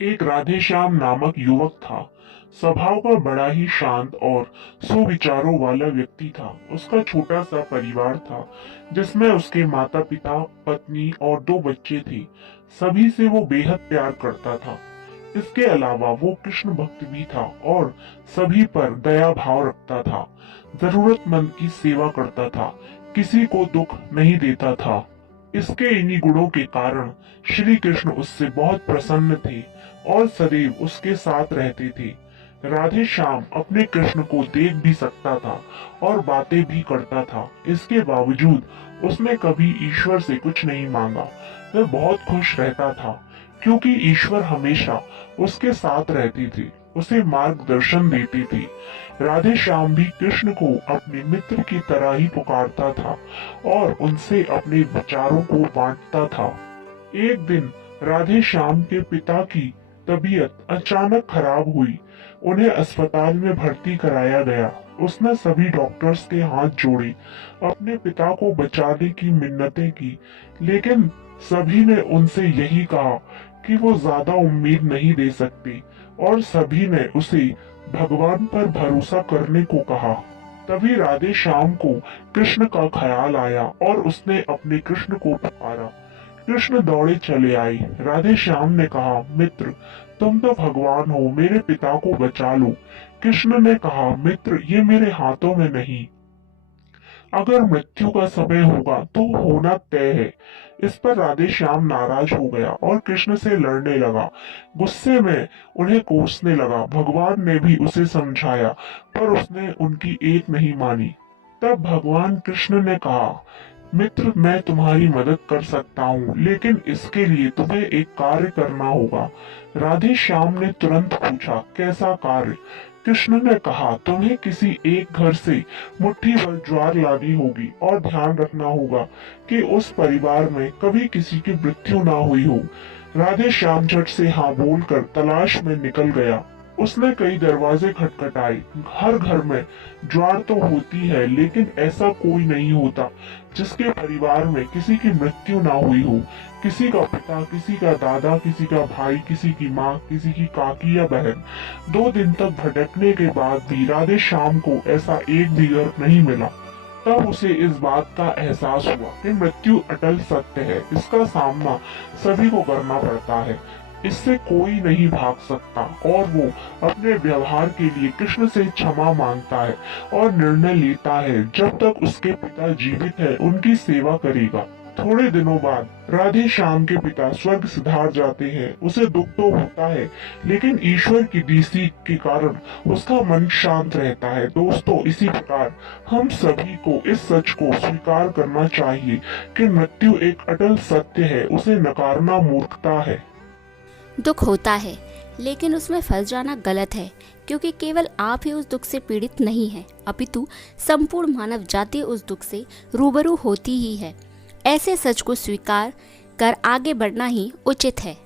एक राधेश्याम नामक युवक था। स्वभाव का बड़ा ही शांत और सुविचारों वाला व्यक्ति था। उसका छोटा सा परिवार था जिसमें उसके माता पिता, पत्नी और दो बच्चे थे। सभी से वो बेहद प्यार करता था। इसके अलावा वो कृष्ण भक्त भी था और सभी पर दया भाव रखता था। जरूरतमंद की सेवा करता था, किसी को दुख नहीं देता था। इसके इन्हीं गुणों के कारण श्री कृष्ण उससे बहुत प्रसन्न थे और सदैव उसके साथ रहते थे। राधे श्याम अपने कृष्ण को देख भी सकता था और बातें भी करता था। इसके बावजूद उसने कभी ईश्वर से कुछ नहीं मांगा। वह बहुत खुश रहता था क्योंकि ईश्वर हमेशा उसके साथ रहते थे, उसे मार्गदर्शन देते थे। राधे श्याम भी कृष्ण को अपने मित्र की तरह ही पुकारता था और उनसे अपने विचारों को बांटता था। एक दिन राधे श्याम के पिता की तबीयत अचानक खराब हुई। उन्हें अस्पताल में भर्ती कराया गया। उसने सभी डॉक्टर्स के हाथ जोड़े, अपने पिता को बचाने की मिन्नतें की, लेकिन सभी ने उनसे यही कहा कि वो ज्यादा उम्मीद नहीं दे सकते और सभी ने उसे भगवान पर भरोसा करने को कहा। तभी राधे श्याम को कृष्ण का ख्याल आया और उसने अपने कृष्ण को पुकारा। कृष्ण दौड़े चले आए। राधे श्याम ने कहा, मित्र, तुम तो भगवान हो, मेरे पिता को बचा लो। कृष्ण ने कहा, मित्र, ये मेरे हाथों में नहीं। अगर मृत्यु का समय होगा तो होना तय है। इस पर राधे श्याम नाराज हो गया और कृष्ण से लड़ने लगा। गुस्से में उन्हें कोसने लगा। भगवान ने भी उसे समझाया पर उसने उनकी एक नहीं मानी। तब भगवान कृष्ण ने कहा, मित्र, मैं तुम्हारी मदद कर सकता हूँ, लेकिन इसके लिए तुम्हें एक कार्य करना होगा। राधे श्याम ने तुरंत पूछा, कैसा कार्य? कृष्ण ने कहा, तुम्हें किसी एक घर से मुट्ठी भर ज्वार लानी होगी और ध्यान रखना होगा कि उस परिवार में कभी किसी की मृत्यु ना हुई हो। राधे श्याम झट से हाँ बोलकर तलाश में निकल गया। उसने कई दरवाजे खटखटाए। हर घर में ज्वार तो होती है, लेकिन ऐसा कोई नहीं होता जिसके परिवार में किसी की मृत्यु ना हुई हो। किसी का पिता, किसी का दादा, किसी का भाई, किसी की माँ, किसी की काकी या बहन। 2 दिन तक भटकने के बाद भी राधे श्याम को ऐसा एक भी घर नहीं मिला। तब उसे इस बात का एहसास हुआ कि मृत्यु अटल सत्य है। इसका सामना सभी को करना पड़ता है, इससे कोई नहीं भाग सकता। और वो अपने व्यवहार के लिए कृष्ण से क्षमा मांगता है और निर्णय लेता है जब तक उसके पिता जीवित है उनकी सेवा करेगा। थोड़े दिनों बाद राधे श्याम के पिता स्वर्ग सिधार जाते हैं। उसे दुख तो होता है, लेकिन ईश्वर की दी सीख के कारण उसका मन शांत रहता है। दोस्तों, इसी प्रकार हम सभी को इस सच को स्वीकार करना चाहिए कि मृत्यु एक अटल सत्य है, उसे नकारना मूर्खता है। दुख होता है, लेकिन उसमें फंस जाना गलत है, क्योंकि केवल आप ही उस दुख से पीड़ित नहीं हैं, अपितु संपूर्ण मानव जाति उस दुख से रूबरू होती ही है। ऐसे सच को स्वीकार कर आगे बढ़ना ही उचित है।